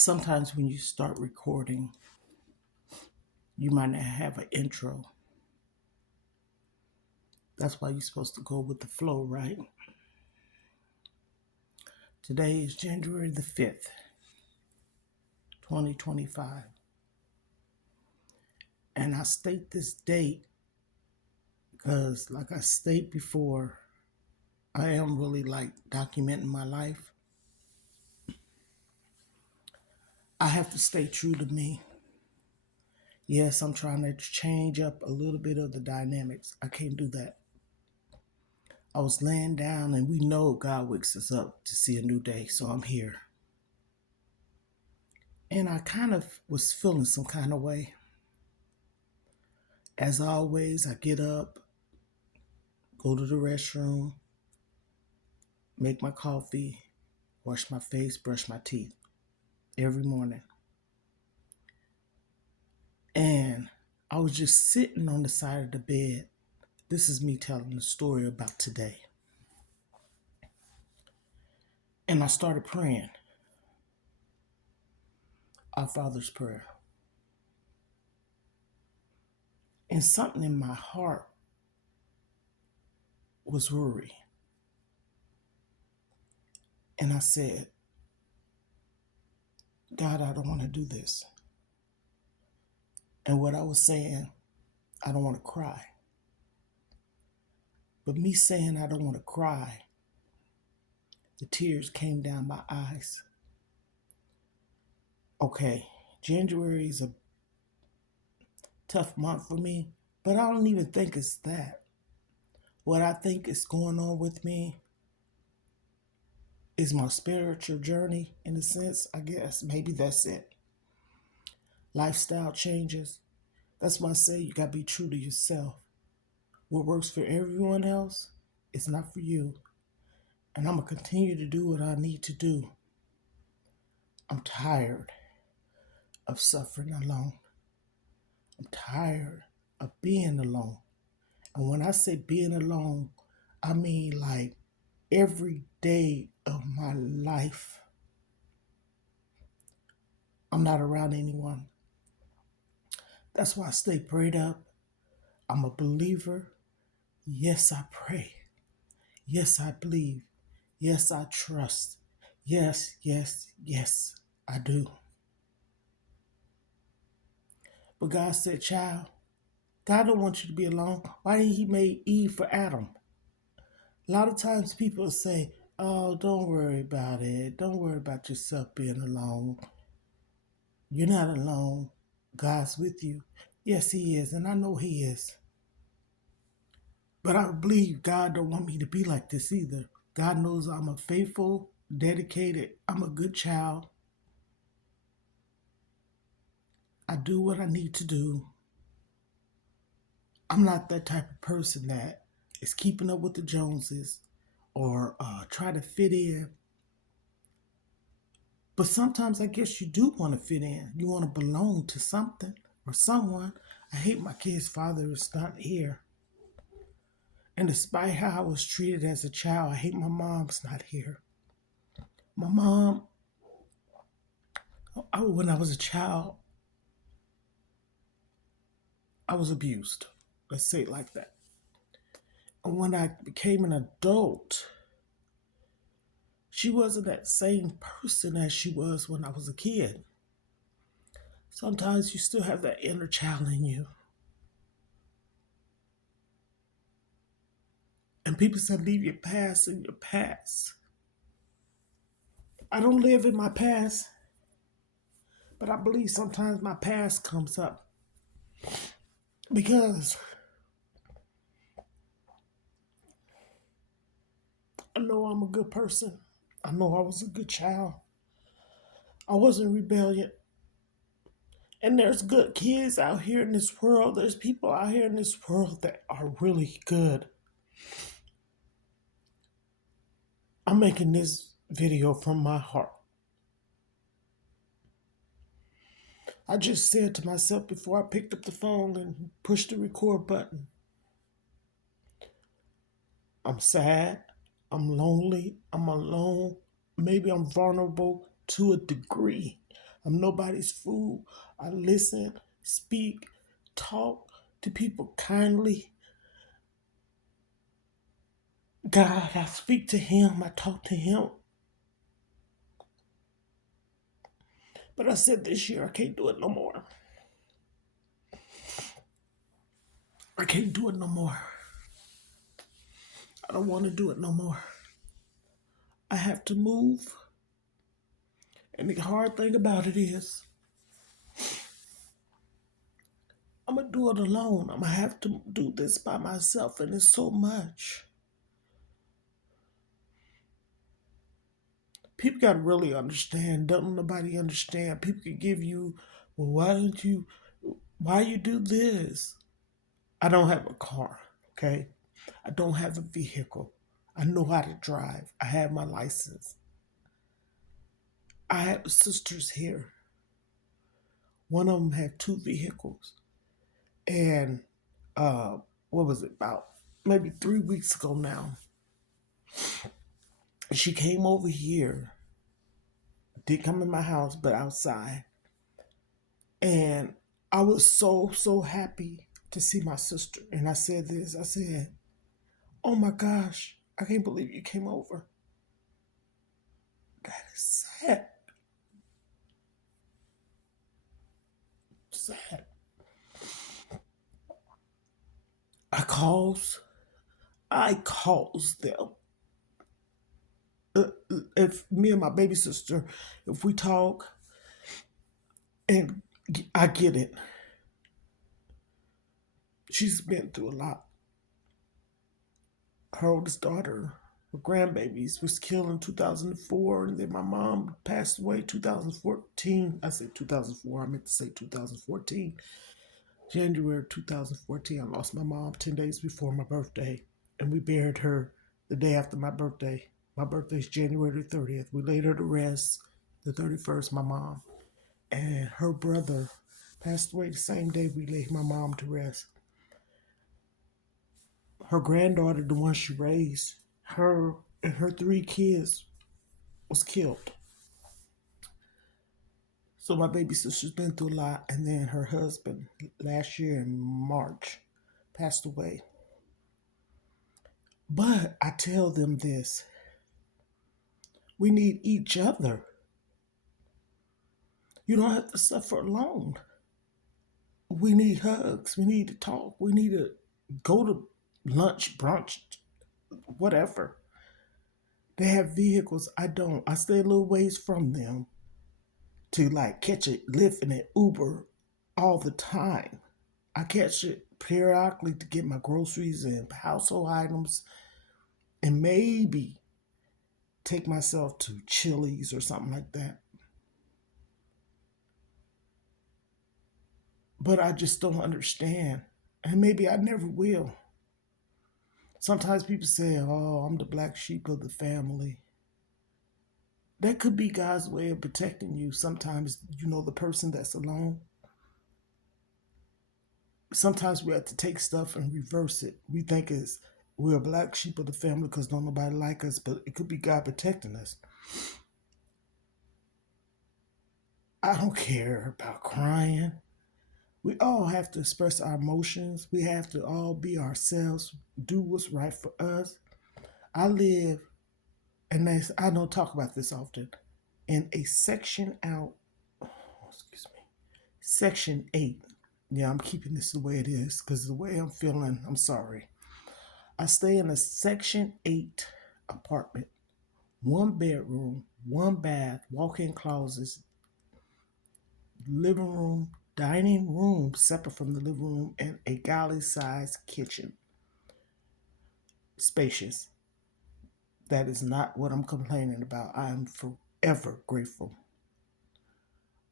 Sometimes when you start recording, you might not have an intro. That's why you're supposed to go with the flow, right? Today is January the 5th, 2025. And I state this date because, like I stated before, I am really like documenting my life. I have to stay true to me. Yes, I'm trying to change up a little bit of the dynamics. I can't do that. I was laying down, and we know God wakes us up to see a new day, so I'm here. And I kind of was feeling some kind of way. As always, I get up, go to the restroom, make my coffee, wash my face, brush my teeth every morning. And I was just sitting on the side of the bed. This is me telling the story about today. And I started praying our Father's Prayer. And something in my heart was worry. And I said, God, I don't want to do this. And what I was saying, I don't want to cry. But me saying I don't want to cry, the tears came down my eyes. Okay, January is a tough month for me, but I don't even think it's that. What I think is going on with me is my spiritual journey, in a sense, I guess. Maybe that's it. Lifestyle changes. That's why I say you gotta be true to yourself. What works for everyone else is not for you. And I'm gonna continue to do what I need to do. I'm tired of suffering alone. I'm tired of being alone. And when I say being alone, I mean like every day of my life, I'm not around anyone. That's why I stay prayed up. I'm a believer. Yes, I pray. Yes, I believe. Yes, I trust. Yes, yes, yes, I do. But God said, child, God don't want you to be alone. Why did he make Eve for Adam? A lot of times people say, oh, don't worry about it. Don't worry about yourself being alone. You're not alone. God's with you. Yes, he is, and I know he is. But I believe God don't want me to be like this either. God knows I'm a faithful, dedicated, I'm a good child. I do what I need to do. I'm not that type of person that is keeping up with the Joneses or try to fit in. But sometimes I guess you do want to fit in. You want to belong to something or someone. I hate my kid's father is not here. And despite how I was treated as a child, I hate my mom's not here. My mom, when I was a child, I was abused. Let's say it like that. And when I became an adult, she wasn't that same person as she was when I was a kid. Sometimes you still have that inner child in you. And people say, leave your past in your past. I don't live in my past, but I believe sometimes my past comes up because I know I'm a good person. I know I was a good child. I wasn't rebellion. And there's good kids out here in this world. There's people out here in this world that are really good. I'm making this video from my heart. I just said to myself before I picked up the phone and pushed the record button, I'm sad, I'm lonely, I'm alone, maybe I'm vulnerable to a degree. I'm nobody's fool. I listen, speak, talk to people kindly. God, I speak to him, I talk to him. But I said this year I can't do it no more. I can't do it no more. I don't want to do it no more. I have to move. And the hard thing about it is, I'm going to do it alone. I'm going to have to do this by myself, and it's so much. People got to really understand. Don't nobody understand. People can give you, well, why you do this? I don't have a car, okay? I don't have a vehicle. I know how to drive. I have my license. I have sisters here. One of them had two vehicles. And what was it, about maybe 3 weeks ago now, she came over here, did come in my house, but outside. And I was so happy to see my sister. And I said this, I said, oh my gosh, I can't believe you came over. That is sad. Sad. I calls them. If me and my baby sister, if we talk, and I get it, she's been through a lot. Her oldest daughter, her grandbabies, was killed in 2004, and then my mom passed away 2014. I said 2004, I meant to say 2014. January 2014, I lost my mom 10 days before my birthday, and we buried her the day after my birthday. My birthday is January 30th. We laid her to rest the 31st, my mom. And her brother passed away the same day we laid my mom to rest. Her granddaughter, the one she raised, her and her three kids was killed. So my baby sister's been through a lot, and then her husband last year in March passed away. But I tell them this: we need each other. You don't have to suffer alone. We need hugs. We need to talk. We need to go to lunch, brunch, whatever. They have vehicles. I don't. I stay a little ways from them to like catch a Lyft and an Uber all the time. I catch it periodically to get my groceries and household items, and maybe take myself to Chili's or something like that. But I just don't understand. And maybe I never will. Sometimes people say, oh, I'm the black sheep of the family. That could be God's way of protecting you. Sometimes, the person that's alone. Sometimes we have to take stuff and reverse it. We think we're a black sheep of the family because don't nobody like us, but it could be God protecting us. I don't care about crying. We all have to express our emotions. We have to all be ourselves, do what's right for us. I live, and I don't talk about this often, in a section 8. Yeah, I'm keeping this the way it is because the way I'm feeling, I'm sorry. I stay in a section 8 apartment, 1 bedroom, 1 bath, walk-in closets, living room, dining room separate from the living room, and a galley-sized kitchen. Spacious. That is not what I'm complaining about. I am forever grateful.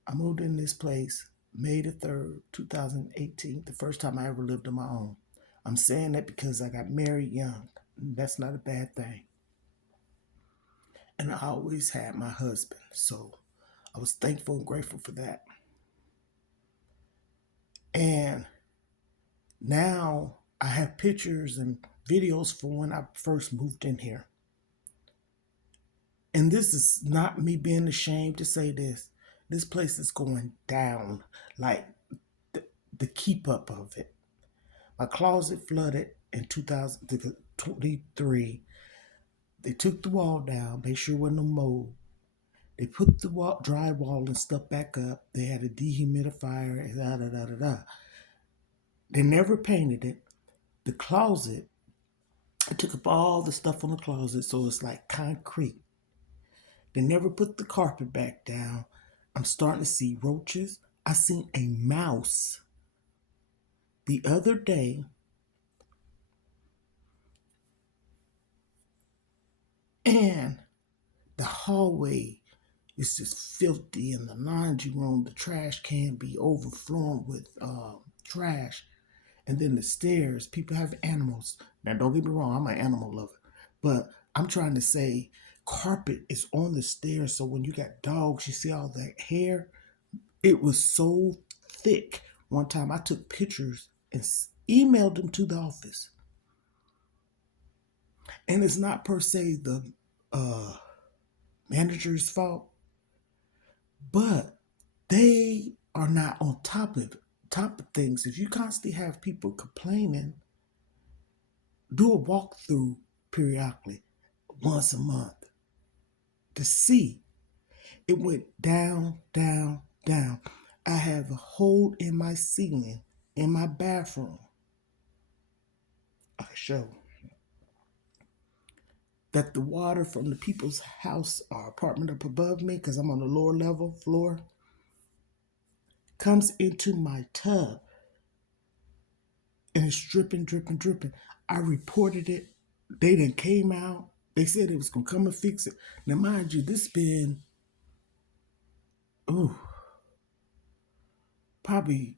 I moved in this place May the 3rd, 2018, the first time I ever lived on my own. I'm saying that because I got married young. That's not a bad thing. And I always had my husband, so I was thankful and grateful for that. And now I have pictures and videos from when I first moved in here. And this is not me being ashamed to say this. This place is going down, like the, the keep up of it. My closet flooded in 2023. They took the wall down, made sure there wasn't no mold. They put the drywall and stuff back up. They had a dehumidifier and da da da da da. They never painted it. The closet, I took up all the stuff on the closet, so it's like concrete. They never put the carpet back down. I'm starting to see roaches. I seen a mouse the other day, and the hallway is just filthy. In the laundry room, the trash can be overflowing with trash. And then the stairs, people have animals. Now, don't get me wrong, I'm an animal lover. But I'm trying to say carpet is on the stairs. So when you got dogs, you see all that hair. It was so thick. One time I took pictures and emailed them to the office. And it's not per se the uh, manager's fault, but they are not on top of things. If you constantly have people complaining, do a walkthrough periodically, once a month, to see. It went down, down, down. I have a hole in my ceiling in my bathroom. I show that the water from the people's house or apartment up above me, because I'm on the lower level floor, comes into my tub and it's dripping, dripping, dripping. I reported it. They then came out. They said it was gonna come and fix it. Now, mind you, this been ooh probably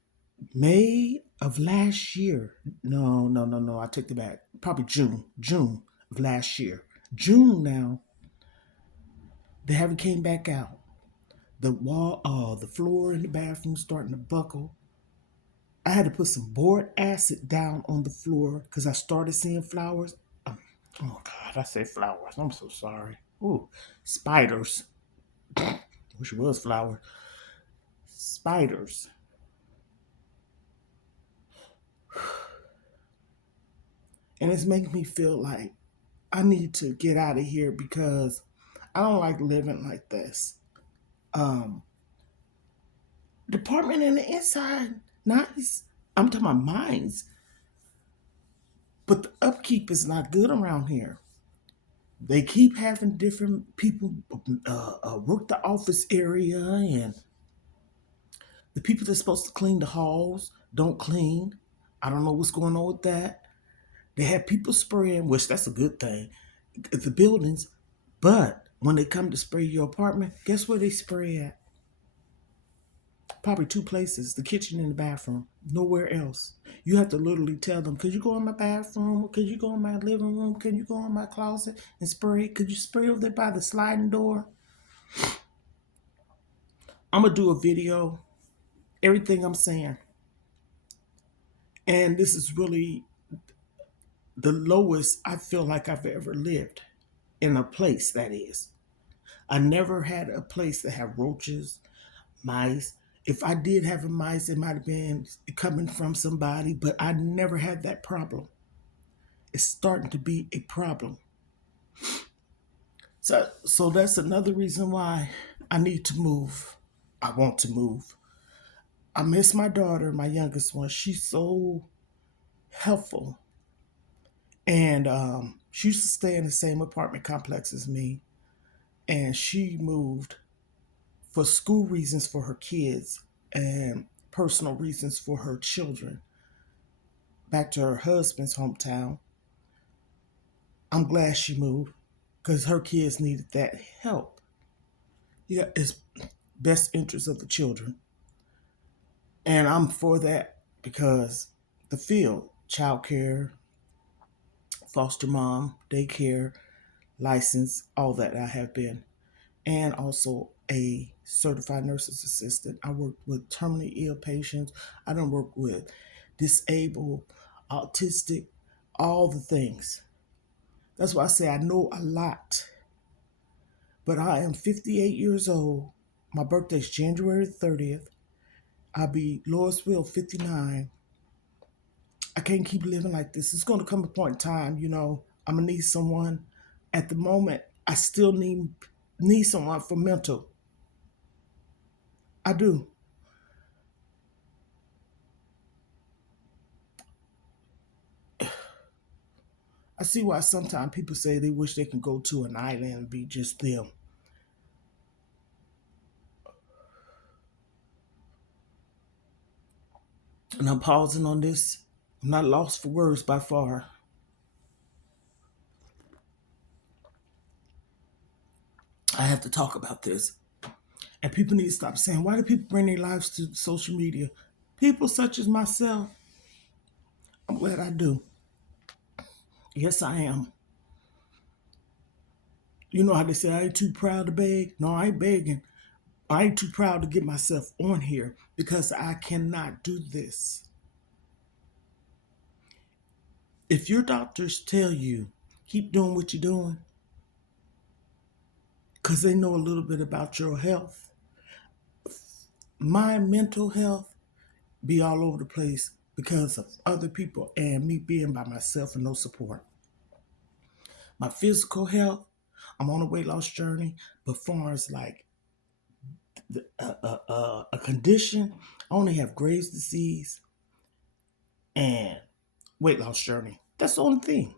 May of last year. No, no, no, no. I take it back. Probably June of last year. June now. They haven't came back out. The floor in the bathroom starting to buckle. I had to put some boric acid down on the floor because I started seeing flowers. Oh God, I say flowers. I'm so sorry. Ooh, spiders. Wish it was flowers. Spiders. And it's making me feel like I need to get out of here because I don't like living like this. Um, Department in the inside, nice. I'm talking about mines, but the upkeep is not good around here. They keep having different people work the office area, and the people that's supposed to clean the halls don't clean. I don't know what's going on with that. They have people spraying, which that's a good thing, at the buildings, but when they come to spray your apartment, guess where they spray at? Probably two places, the kitchen and the bathroom, nowhere else. You have to literally tell them, could you go in my bathroom? Could you go in my living room? Can you go in my closet and spray? Could you spray over there by the sliding door? I'm going to do a video, everything I'm saying. And this is really the lowest I feel like I've ever lived in a place, that is. I never had a place that had roaches, mice. If I did have a mice, it might have been coming from somebody, but I never had that problem. It's starting to be a problem. So that's another reason why I need to move. I want to move. I miss my daughter, my youngest one. She's so helpful. And she used to stay in the same apartment complex as me. And she moved for school reasons for her kids and personal reasons for her children back to her husband's hometown. I'm glad she moved because her kids needed that help. Yeah, it's best interest of the children. And I'm for that because the field, childcare, foster mom, daycare, license, all that I have been, and also a certified nurse's assistant. I work with terminally ill patients. I don't work with disabled, autistic, all the things. That's why I say I know a lot. But I am 58 years old. My birthday's January 30th. I'll be Louisville 59. I can't keep living like this. It's going to come a point in time, I'm going to need someone. At the moment, I still need someone for mental. I do. I see why sometimes people say they wish they can go to an island and be just them. And I'm pausing on this. I'm not lost for words by far. I have to talk about this. And people need to stop saying, why do people bring their lives to social media? People such as myself, I'm glad I do. Yes, I am. You know how they say, I ain't too proud to beg? No, I ain't begging. I ain't too proud to get myself on here because I cannot do this. If your doctors tell you, keep doing what you're doing, because they know a little bit about your health, my mental health be all over the place because of other people and me being by myself and no support. My physical health, I'm on a weight loss journey, but far as like a condition, I only have Graves' disease and weight loss journey. That's the only thing.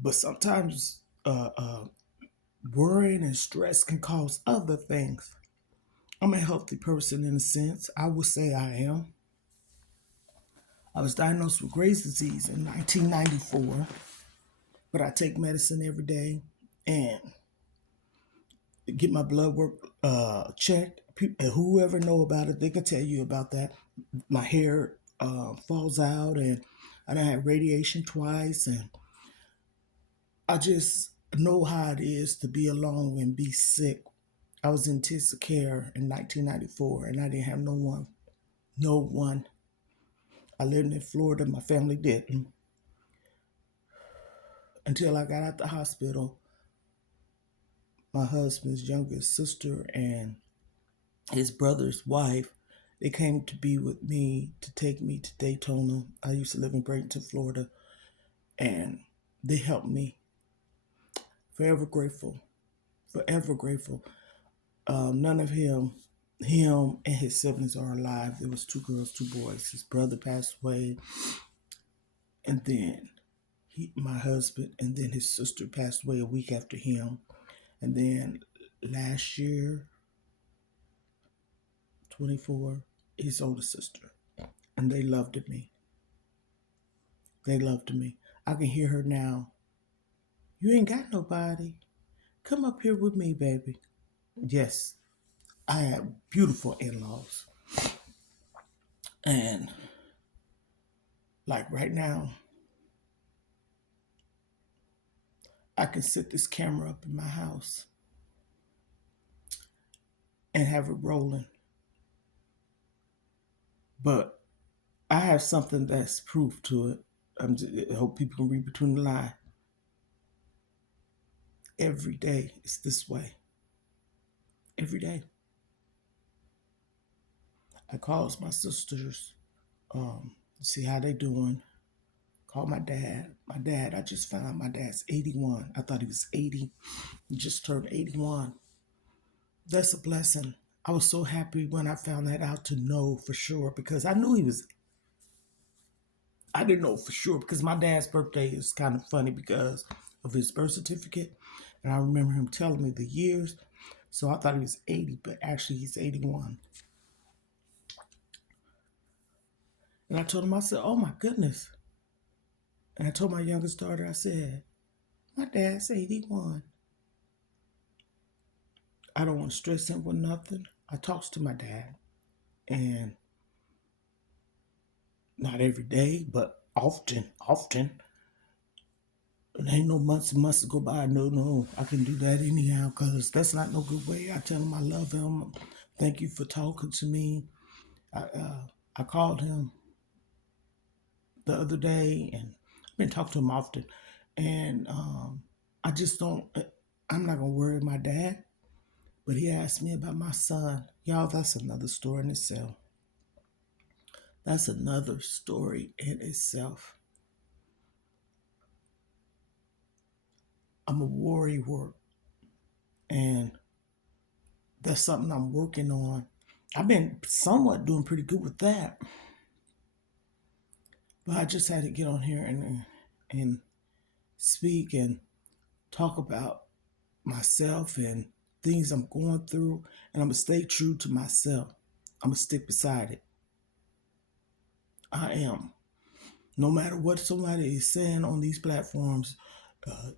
But sometimes worrying and stress can cause other things. I'm a healthy person in a sense. I would say I am. I was diagnosed with Graves' disease in 1994, but I take medicine every day and get my blood work checked. Whoever know about it, they can tell you about that. My hair falls out, and I done had radiation twice, and I just know how it is to be alone and be sick. I was in intensive care in 1994, and I didn't have no one. No one. I lived in Florida. My family didn't. Until I got out the hospital, my husband's youngest sister and his brother's wife, they came to be with me to take me to Daytona. I used to live in Bradenton, Florida, and they helped me. Forever grateful. Forever grateful. None of him and his siblings are alive. There was 2 girls, 2 boys. His brother passed away, and then my husband, and then his sister passed away a week after him. And then last year, 24, his older sister. And they loved me. They loved me. I can hear her now. You ain't got nobody. Come up here with me, baby. Yes, I have beautiful in-laws. And like right now, I can set this camera up in my house and have it rolling. But I have something that's proof to it. I hope people can read between the lines. Every day it's this way. Every day. I calls my sisters, see how they doing. Call my dad. My dad, I just found my dad's 81. I thought he was 80. He just turned 81. That's a blessing. I was so happy when I found that out to know for sure because I knew he was. I didn't know for sure because my dad's birthday is kind of funny because of his birth certificate. And I remember him telling me the years. So I thought he was 80, but actually he's 81. And I told him, I said, oh my goodness. And I told my youngest daughter, I said, my dad's 81. I don't want to stress him with nothing. I talks to my dad. And not every day, but often. There ain't no months and months to go by. No, I can do that anyhow because that's not no good way. I tell him I love him. Thank you for talking to me. I called him the other day and I've been talking to him often. And I just don't, I'm not going to worry my dad But he asked me about my son. Y'all, that's another story in itself. That's another story in itself. I'm a warrior, and that's something I'm working on. I've been somewhat doing pretty good with that, but I just had to get on here and speak and talk about myself and things I'm going through, and I'm gonna stay true to myself. I'm gonna stick beside it. I am. No matter what somebody is saying on these platforms,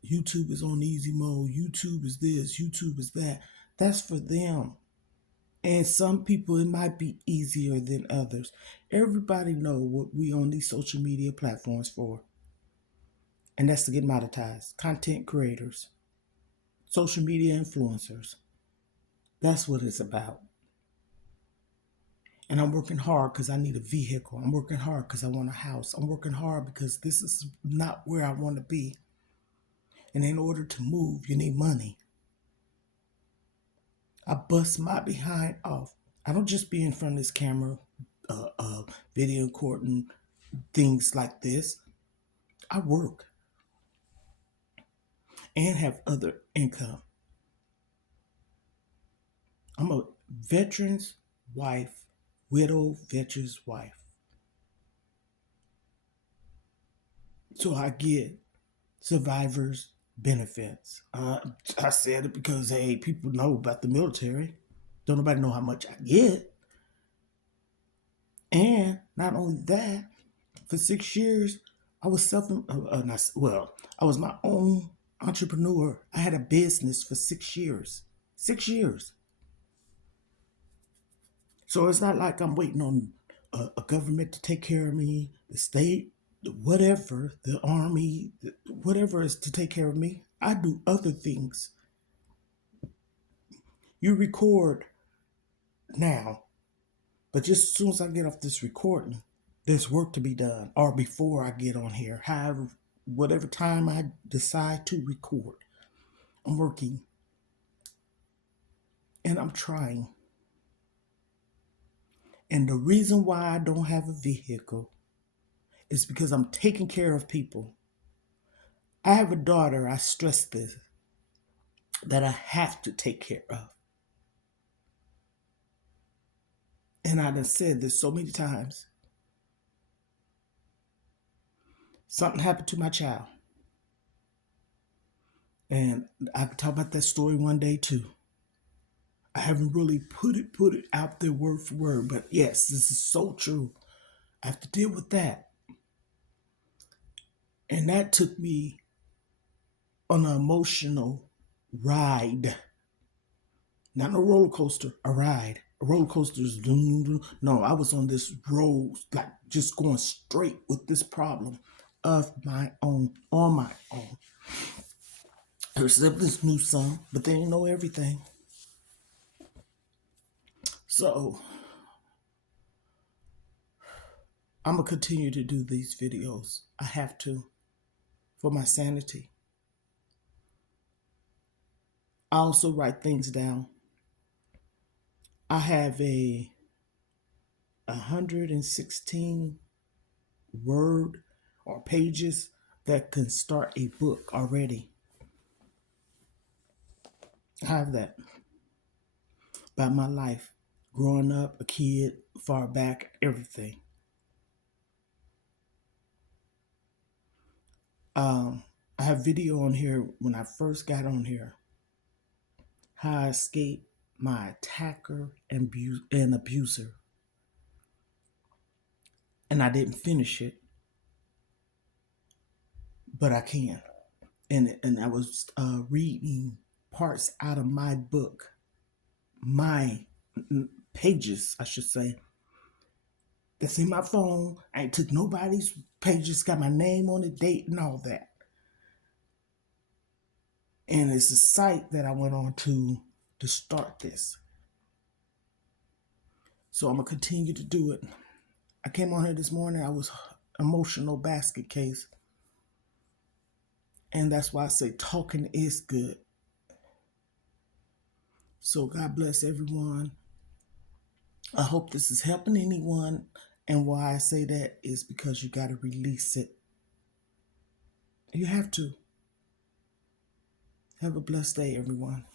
YouTube is on easy mode, YouTube is this, YouTube is that. That's for them. And some people, it might be easier than others. Everybody know what we on these social media platforms for. And that's to get monetized. Content creators, social media influencers. That's what it's about. And I'm working hard because I need a vehicle. I'm working hard because I want a house. I'm working hard because this is not where I want to be. And in order to move, you need money. I bust my behind off. I don't just be in front of this camera, video recording things like this. I work and have other income. I'm a veteran's wife, widow veteran's wife. So I get survivors benefits. I said it because, hey, people know about the military. Don't nobody know how much I get. And not only that, for 6 years, I was I was my own entrepreneur. I had a business for 6 years. 6 years. So it's not like I'm waiting on a government to take care of me, the state, whatever, the army, whatever is to take care of me. I do other things. You record now, but just as soon as I get off this recording, there's work to be done. Or before I get on here, however, whatever time I decide to record, I'm working and I'm trying. And the reason why I don't have a vehicle is because I'm taking care of people. I have a daughter, I stress this, that I have to take care of. And I done said this so many times. Something happened to my child. And I could talk about that story one day too. I haven't really put it out there word for word, but yes, this is so true. I have to deal with that. And that took me on an emotional ride. Not a roller coaster, a ride. A roller coaster is doom, doom. No, I was on this road, like just going straight with this problem of my own, on my own. Her siblings knew some, but they didn't know everything. So I'm gonna continue to do these videos. I have to, for my sanity. I also write things down. I have a 116 word or pages that can start a book already. I have that about my life, growing up, a kid, far back, everything. I have video on here when I first got on here, how I escaped my attacker and abuser. And I didn't finish it, but I can. And I was reading parts out of my book, my pages, I should say. That's in my phone. I ain't took nobody's pages, got my name on it, date, and all that. And it's a site that I went on to start this. So I'm gonna continue to do it. I came on here this morning, I was emotional basket case. And that's why I say talking is good. So God bless everyone. I hope this is helping anyone. And why I say that is because you got to release it. You have to. Have a blessed day, everyone.